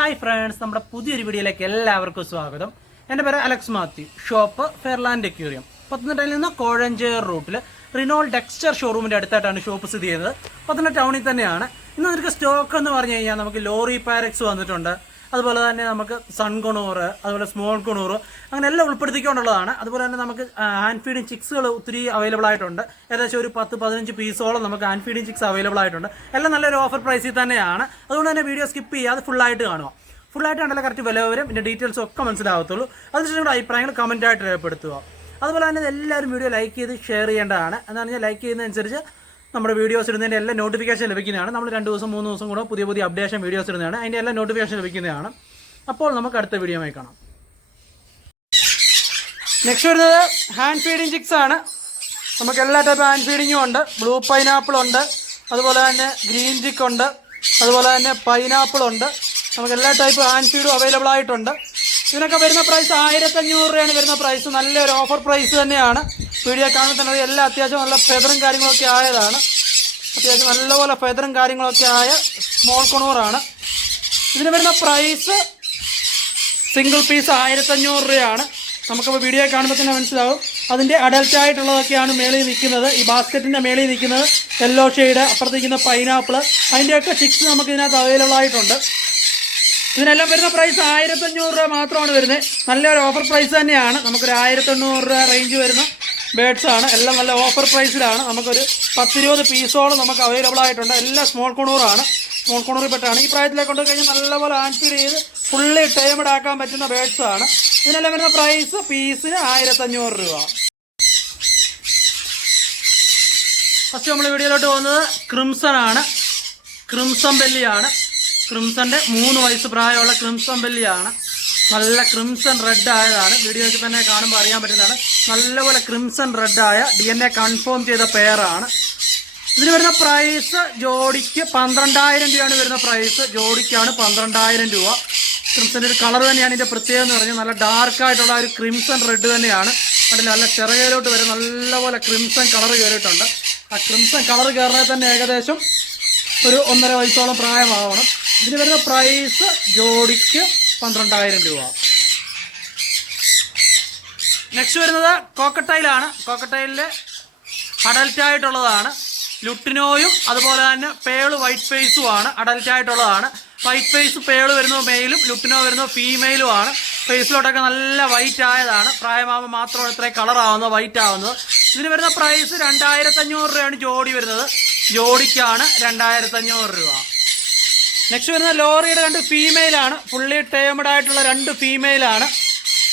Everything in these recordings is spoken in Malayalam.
ഹായ് ഫ്രണ്ട്സ് നമ്മുടെ പുതിയൊരു വീഡിയോയിലേക്ക് എല്ലാവർക്കും സ്വാഗതം. എന്റെ പേര് Alex Mathew. Shop Fairland aquarium പത്തനംതിട്ടയിൽ നിന്ന് കോഴഞ്ചേർ റൂട്ടിൽ റിനോൾ ഡെക്സ്റ്റർ ഷോറൂമിന്റെ അടുത്തായിട്ടാണ് ഷോപ്പ് സ്ഥിതി ചെയ്യുന്നത്. പത്തനംതിട്ട ടൗണിൽ തന്നെയാണ്. ഇന്ന് നമുക്ക് സ്റ്റോക്ക് എന്ന് പറഞ്ഞു കഴിഞ്ഞാൽ നമുക്ക് ലോറി പാരക്സ് വന്നിട്ടുണ്ട്. അതുപോലെ തന്നെ നമുക്ക് സൺ കൊണൂർ അതുപോലെ സ്മോൾ കൊണൂർ അങ്ങനെ എല്ലാം ഉൾപ്പെടുത്തിക്കൊണ്ടുള്ളതാണ്. അതുപോലെ തന്നെ നമുക്ക് ഹാൻഡ് ഫീഡിങ് ചിക്സുകൾ ഒത്തിരി അവൈലബിൾ ആയിട്ടുണ്ട്. ഏകദേശം ഒരു പത്ത് പതിനഞ്ച് പീസോളം നമുക്ക് ഹാൻഡ് ഫീഡിങ് ചിക്സ് അവൈലബിൾ ആയിട്ടുണ്ട്. എല്ലാം നല്ലൊരു ഓഫർ പ്രൈസിൽ തന്നെയാണ്. അതുകൊണ്ട് തന്നെ വീഡിയോ സ്കിപ്പ് ചെയ്യാതെ ഫുള്ളായിട്ട് കാണുക. ഫുള്ളായിട്ട് കണ്ടാലേ കറക്റ്റ് വില വരും. ഇതിന്റെ ഡീറ്റെയിൽസ് ഒക്കെ മനസ്സിലാകത്തുള്ളൂ അതിനുശേഷം നിങ്ങളുടെ അഭിപ്രായങ്ങൾ കമന്റായിട്ട് രേഖപ്പെടുത്തുക. അതുപോലെ തന്നെ എല്ലാവരും വീഡിയോ ലൈക്ക് ചെയ്ത് ഷെയർ ചെയ്യേണ്ടതാണ്. എന്ന് പറഞ്ഞാൽ ലൈക്ക് ചെയ്യുന്നതനുസരിച്ച് നമ്മുടെ വീഡിയോസ് ഇടുന്നതിന്റെ എല്ലാ നോട്ടിഫിക്കേഷൻ ലഭിക്കുന്നതാണ്. നമ്മൾ രണ്ട് ദിവസം മൂന്ന് ദിവസം കൂടെ പുതിയ പുതിയ അപ്ഡേഷൻ വീഡിയോസ് ഇടുന്നതാണ്. അതിന്റെ എല്ലാ നോട്ടിഫിക്കേഷൻ ലഭിക്കുന്നതാണ്. അപ്പോൾ നമുക്ക് അടുത്ത വീഡിയോമായി കാണാം. നെക്സ്റ്റ് വരുന്നത് ഹാൻഡ് ഫീഡിങ് ചിക്സ് ആണ്. നമുക്ക് എല്ലാ ടൈപ്പ് ഹാൻഡ് ഫീഡിങ്ങും ഉണ്ട്. ബ്ലൂ പൈനാപ്പിൾ ഉണ്ട്. അതുപോലെ തന്നെ ഗ്രീൻ ചിക്ക് ഉണ്ട്. അതുപോലെ തന്നെ പൈനാപ്പിൾ ഉണ്ട്. നമുക്ക് എല്ലാ ടൈപ്പ് ഹാൻഡ് ഫീഡും അവൈലബിൾ ആയിട്ടുണ്ട്. ഇതിനൊക്കെ വരുന്ന പ്രൈസ് ആയിരത്തഞ്ഞൂറ് രൂപയാണ് വരുന്ന പ്രൈസ് നല്ലൊരു ഓഫർ പ്രൈസ് തന്നെയാണ്. വീഡിയോ കാണുമ്പോൾ തന്നെ എല്ലാം അത്യാവശ്യം നല്ല ഫെദറും കാര്യങ്ങളൊക്കെ ആയതാണ്. അത്യാവശ്യം നല്ലപോലെ ഫെദറും കാര്യങ്ങളൊക്കെ ആയ സ്മോൾ കൊണൂറാണ് ഇതിന് വരുന്ന പ്രൈസ് സിംഗിൾ പീസ് ആയിരത്തഞ്ഞൂറ് രൂപയാണ്. നമുക്കിപ്പോൾ വീഡിയോ കാണുമ്പോൾ തന്നെ മനസ്സിലാവും. അതിന്റെ അഡൽറ്റ് ആയിട്ടുള്ളതൊക്കെയാണ് മേളിൽ നിൽക്കുന്നത്. ഈ ബാസ്ക്കറ്റിന്റെ മേളിൽ നിൽക്കുന്നത് യെല്ലോ ഷെയ്ഡ് അപ്പുറത്തേക്കുന്ന പൈനാപ്പിൾ അതിന്റെയൊക്കെ ചിക്സ് നമുക്ക് ഇതിനകത്ത് അവൈലബിൾ ആയിട്ടുണ്ട്. ഇതിനെല്ലാം വരുന്ന പ്രൈസ് ആയിരത്തഞ്ഞൂറ് രൂപ മാത്രമാണ് വരുന്നത്. നല്ലൊരു ഓഫർ പ്രൈസ് തന്നെയാണ്. നമുക്കൊരു ആയിരത്തെണ്ണൂറ് രൂപ റേഞ്ച് വരുന്ന ബേഡ്സ് ആണ്. എല്ലാം നല്ല ഓഫർ പ്രൈസിലാണ് നമുക്കൊരു പത്തിരുപത് പീസോളം നമുക്ക് അവൈലബിൾ ആയിട്ടുണ്ട്. എല്ലാം സ്മോൾ കൊണൂറാണ് സ്മോൾ കൊണൂറിൽ പെട്ടാണ്. ഈ പ്രായത്തിലേക്ക് കൊണ്ട് കഴിഞ്ഞാൽ നല്ലപോലെ ആൻഫീഡ് ചെയ്ത് ഫുള്ളി ടൈമഡ് ആക്കാൻ പറ്റുന്ന ബേഡ്സ് ആണ്. ഇതിനെല്ലാം വരുന്ന പ്രൈസ് പീസിന് ആയിരത്തഞ്ഞൂറ് രൂപ. ഫസ്റ്റ് നമ്മൾ വീഡിയോയിലോട്ട് പോകുന്നത് ക്രിംസൺ ആണ്. ക്രിംസൺ ബെല്ലിയാണ്. ക്രിംസന്റെ മൂന്ന് വയസ്സ് പ്രായമുള്ള ക്രിംസൺ ബെല്ലിയാണ് നല്ല ക്രിംസൺ റെഡ് ആയതാണ്. വീഡിയോയിൽ തന്നെ കാണുമ്പോൾ അറിയാൻ പറ്റുന്നതാണ്. നല്ലപോലെ ക്രിംസൺ റെഡ് ആയ ഡി എൻ എ കൺഫേം ചെയ്ത പെയറാണ് ഇതിന് വരുന്ന പ്രൈസ് ജോഡിക്ക് പന്ത്രണ്ടായിരം രൂപയാണ് വരുന്ന പ്രൈസ് ജോഡിക്കാണ് പന്ത്രണ്ടായിരം രൂപ. ക്രിംസന്റെ ഒരു കളർ തന്നെയാണ് ഇതിന്റെ പ്രത്യേകത എന്ന് പറഞ്ഞാൽ നല്ല ഡാർക്കായിട്ടുള്ള ഒരു ക്രിംസൺ റെഡ് തന്നെയാണ്. അതിൽ നല്ല ചെറുകയിലോട്ട് വരെ നല്ലപോലെ ക്രിംസൺ കളർ കയറിയിട്ടുണ്ട് ആ ക്രിംസൺ കളർ കയറുന്നത് തന്നെ ഏകദേശം ഒരു ഒന്നര വയസ്സോളം പ്രായമാവണം. ഇതിന് വരുന്ന പ്രൈസ് ജോഡിക്ക് പന്ത്രണ്ടായിരം രൂപ. നെക്സ്റ്റ് വരുന്നത് കോക്കട്ടൈലിലെ അഡൽറ്റ് ആയിട്ടുള്ളതാണ് ലുട്ടിനോയും അതുപോലെ തന്നെ പേൾ വൈറ്റ് ഫേസും ആണ് അഡൽറ്റ് ആയിട്ടുള്ളതാണ് വൈറ്റ് ഫേസ് പേൾ വരുന്ന മെയിലും ലുട്ടിനോ വരുന്ന ഫീമെയിലും ആണ്. ഫേസിലോട്ടൊക്കെ നല്ല വൈറ്റ് ആയതാണ്. പ്രായമാകുമ്പോൾ മാത്രമാണ് ഇത്രയും കളറാവുന്നത് വൈറ്റ് ആവുന്നത്. ഇതിന് വരുന്ന പ്രൈസ് രണ്ടായിരത്തഞ്ഞൂറ് രൂപയാണ് ജോഡി വരുന്നത്. ജോഡിക്കാണ് രണ്ടായിരത്തഞ്ഞൂറ് രൂപ. നെക്സ്റ്റ് വരുന്ന ലോറിയുടെ രണ്ട് ഫീമെയിലാണ് ഫുള്ളി ടേമഡ് ആയിട്ടുള്ള രണ്ട് ഫീമെയിലാണ്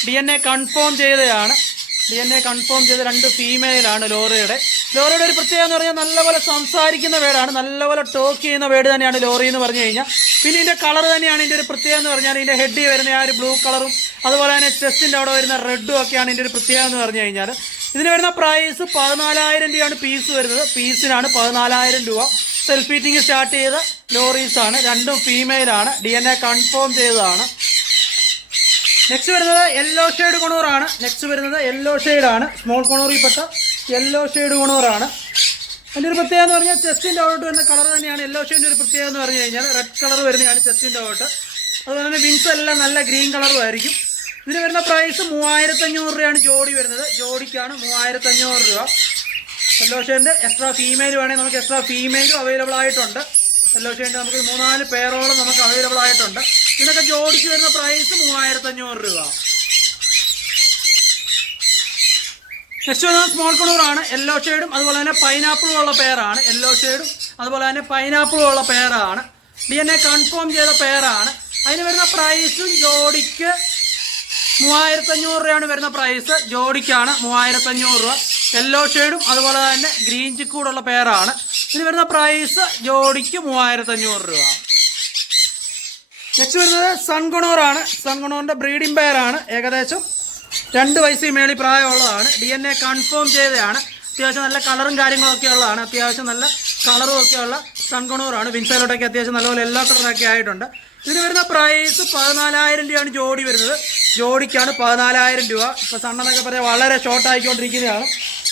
ഡി എൻ എ കൺഫേം ചെയ്തതാണ്. ഡി എൻ എ കൺഫേം ചെയ്ത രണ്ട് ഫീമെയിലാണ് ലോറിയുടെ. ലോറിയുടെ ഒരു പ്രത്യേകത എന്ന് പറഞ്ഞാൽ നല്ലപോലെ സംസാരിക്കുന്ന വേടാണ്. നല്ലപോലെ ടോക്ക് ചെയ്യുന്ന വേട് തന്നെയാണ് ലോറി എന്ന് പറഞ്ഞു കഴിഞ്ഞാൽ. പിന്നെ ഇതിന്റെ കളർ തന്നെയാണ് ഇതിന്റെ ഒരു പ്രത്യേകത എന്ന് പറഞ്ഞാൽ ഇതിന്റെ ഹെഡി വരുന്ന ആ ഒരു ബ്ലൂ കളറും അതുപോലെ തന്നെ ചെസ്റ്റിന്റെ അവിടെ വരുന്ന റെഡും ഒക്കെയാണ് ഇതിന്റെ ഒരു പ്രത്യേകത എന്ന് പറഞ്ഞു കഴിഞ്ഞാൽ. ഇതിന് വരുന്ന പ്രൈസ് പതിനാലായിരം രൂപയാണ് പീസ് വരുന്നത്. പീസിനാണ് പതിനാലായിരം രൂപ. സെൽഫ് ഈറ്റിംഗ് സ്റ്റാർട്ട് ചെയ്ത ലോറീസ് ആണ്. രണ്ടും ഫീമെയിൽ ആണ്. ഡി എൻ എ കൺഫേം ചെയ്തതാണ്. നെക്സ്റ്റ് വരുന്നത് യെല്ലോ ഷെയ്ഡ് കൊണൂറാണ് നെക്സ്റ്റ് വരുന്നത് യെല്ലോ ഷെയ്ഡാണ് സ്മോൾ കൊണൂറിൽപ്പെട്ട യെല്ലോ ഷെയ്ഡ് കൊണൂറാണ് അതിന്റെ ഒരു പ്രത്യേകത എന്ന് പറഞ്ഞാൽ ചെസ്റ്റിന്റെ ഔട്ട് വരുന്ന കളർ തന്നെയാണ് യെല്ലോ ഷെയ്ഡിന്റെ ഒരു പ്രത്യേകത എന്ന് പറഞ്ഞു കഴിഞ്ഞാൽ റെഡ് കളർ വരുന്നതാണ് ചെസ്റ്റിന്റെ ഔട്ട് അതുപോലെ തന്നെ വിങ്സ് എല്ലാം നല്ല ഗ്രീൻ കളറും ആയിരിക്കും. ഇതിന് വരുന്ന പ്രൈസ് മൂവായിരത്തഞ്ഞൂറ് രൂപയാണ് ജോഡി വരുന്നത്. ജോഡിക്കാണ് മൂവായിരത്തഞ്ഞൂറ് രൂപ. യെല്ലോ ഷെയ്ഡിന്റെ എക്സ്ട്രാ ഫീമെയിൽ വേണമെങ്കിൽ നമുക്ക് എക്സ്ട്രാ ഫീമെയിലും അവൈലബിൾ ആയിട്ടുണ്ട്. ഫെല്ലോഷേന്റെ നമുക്ക് മൂന്നാൽ പേരോളം നമുക്ക് അവൈലബിൾ ആയിട്ടുണ്ട്. ഇതിനൊക്കെ ജോഡിക്ക് വരുന്ന പ്രൈസ് മൂവായിരത്തഞ്ഞൂറ് രൂപ. നെക്സ്റ്റ് വരുന്നത് സ്മോൾ കൊണൂറാണ് യെല്ലോ ഷെയ്ഡും അതുപോലെ തന്നെ പൈനാപ്പിളും ഉള്ള പേരാണ് യെല്ലോ ഷെയ്ഡും അതുപോലെ തന്നെ പൈനാപ്പിളും ഉള്ള പേരാണ് ഡി എൻ എ കൺഫേം ചെയ്ത പേരാണ് അതിന് വരുന്ന പ്രൈസും ജോഡിക്ക് മൂവായിരത്തഞ്ഞൂറ് രൂപയാണ് വരുന്ന പ്രൈസ് ജോഡിക്കാണ് മൂവായിരത്തഞ്ഞൂറ് രൂപ. യെല്ലോ ഷെയ്ഡും അതുപോലെ തന്നെ ഗ്രീൻ ചിക്കൂടുള്ള പെയറാണ് ഇതിന് വരുന്ന പ്രൈസ് ജോഡിക്ക് മൂവായിരത്തഞ്ഞൂറ് രൂപ. നെക്സ്റ്റ് വരുന്നത് സൺഗുണോറാണ് സൺഗുണോറിന്റെ ബ്രീഡിംഗ് പെയറാണ് ഏകദേശം രണ്ട് വയസ്സിൽ മേളി പ്രായമുള്ളതാണ്. ഡി എൻ എ കൺഫേം ചെയ്തതാണ്. അത്യാവശ്യം നല്ല കളറും കാര്യങ്ങളൊക്കെ ഉള്ളതാണ്. അത്യാവശ്യം നല്ല കളറും ഒക്കെ ഉള്ള സൺകുണൂറാണ് വിൻസൈലോട്ടൊക്കെ അത്യാവശ്യം നല്ലപോലെ എല്ലാ കളറൊക്കെ ആയിട്ടുണ്ട്. ഇതിന് വരുന്ന പ്രൈസ് പതിനാലായിരം രൂപയാണ് ജോഡി വരുന്നത്. ജോഡിക്കാണ് പതിനാലായിരം രൂപ. ഇപ്പോൾ സണ്ണെന്നൊക്കെ പറഞ്ഞാൽ വളരെ ഷോർട്ട് ആയിക്കൊണ്ടിരിക്കുന്നതാണ്.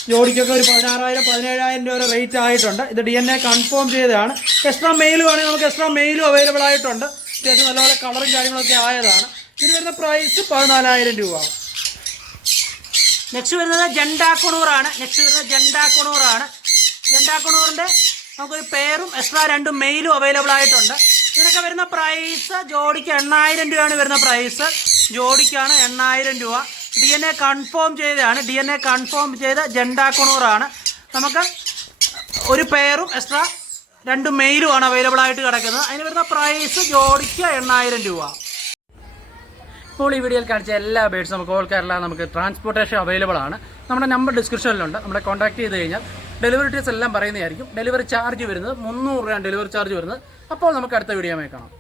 ജോഡിക്കൊക്കെ ഒരു പതിനാറായിരം പതിനേഴായിരം രൂപ റേറ്റ് ആയിട്ടുണ്ട്. ഇത് ഡി എൻ എ കൺഫേം ചെയ്തതാണ്. എക്സ്ട്രാ മെയിലും ആണെങ്കിൽ നമുക്ക് എക്സ്ട്രാ മെയിലും അവൈലബിൾ ആയിട്ടുണ്ട്. അത്യാവശ്യം നല്ലപോലെ കളറും കാര്യങ്ങളൊക്കെ ആയതാണ്. ഇതിന് വരുന്ന പ്രൈസ് പതിനാലായിരം രൂപ. നെക്സ്റ്റ് വരുന്നത് ജണ്ടാക്കുണൂറാണ് നെക്സ്റ്റ് വരുന്നത് ജണ്ടാക്കുണൂറാണ് ജണ്ടാക്കുണൂറിന്റെ നമുക്കൊരു പേരും എക്സ്ട്രാ രണ്ടും മെയിലും അവൈലബിൾ ആയിട്ടുണ്ട്. ഇതിനൊക്കെ വരുന്ന പ്രൈസ് ജോഡിക്ക് എണ്ണായിരം രൂപയാണ് വരുന്ന പ്രൈസ് ജോഡിക്കാണ് എണ്ണായിരം രൂപ. ഡി എൻ എ കൺഫേം ചെയ്തതാണ്. ഡി എൻ എ കൺഫേം ചെയ്ത ജണ്ടാക്കുണൂറാണ് നമുക്ക് ഒരു പെയറും എക്സ്ട്രാ രണ്ട് മെയിലുമാണ് അവൈലബിൾ ആയിട്ട് കിടക്കുന്നത്. അതിന് വരുന്ന പ്രൈസ് ജോഡിക്ക് എണ്ണായിരം രൂപ. ഇപ്പോൾ ഈ വീഡിയോയിൽ കാണിച്ച എല്ലാ ബേഡ്സും നമുക്ക് ഓൾ കേരള നമുക്ക് ട്രാൻസ്പോർട്ടേഷൻ അവൈലബിൾ ആണ്. നമ്മുടെ നമ്പർ ഡിസ്ക്രിപ്ഷനിലുണ്ട് നമ്മളെ കോൺടാക്ട് ചെയ്ത് കഴിഞ്ഞാൽ ഡെലിവറി ഡീറ്റെയിൽസ് എല്ലാം പറയുന്നതായിരിക്കും. ഡെലിവറി ചാർജ് വരുന്നത് മുന്നൂറ് രൂപയാണ് ഡെലിവറി ചാർജ് വരുന്നത്. അപ്പോൾ നമുക്ക് അടുത്ത വീഡിയോ കാണാം.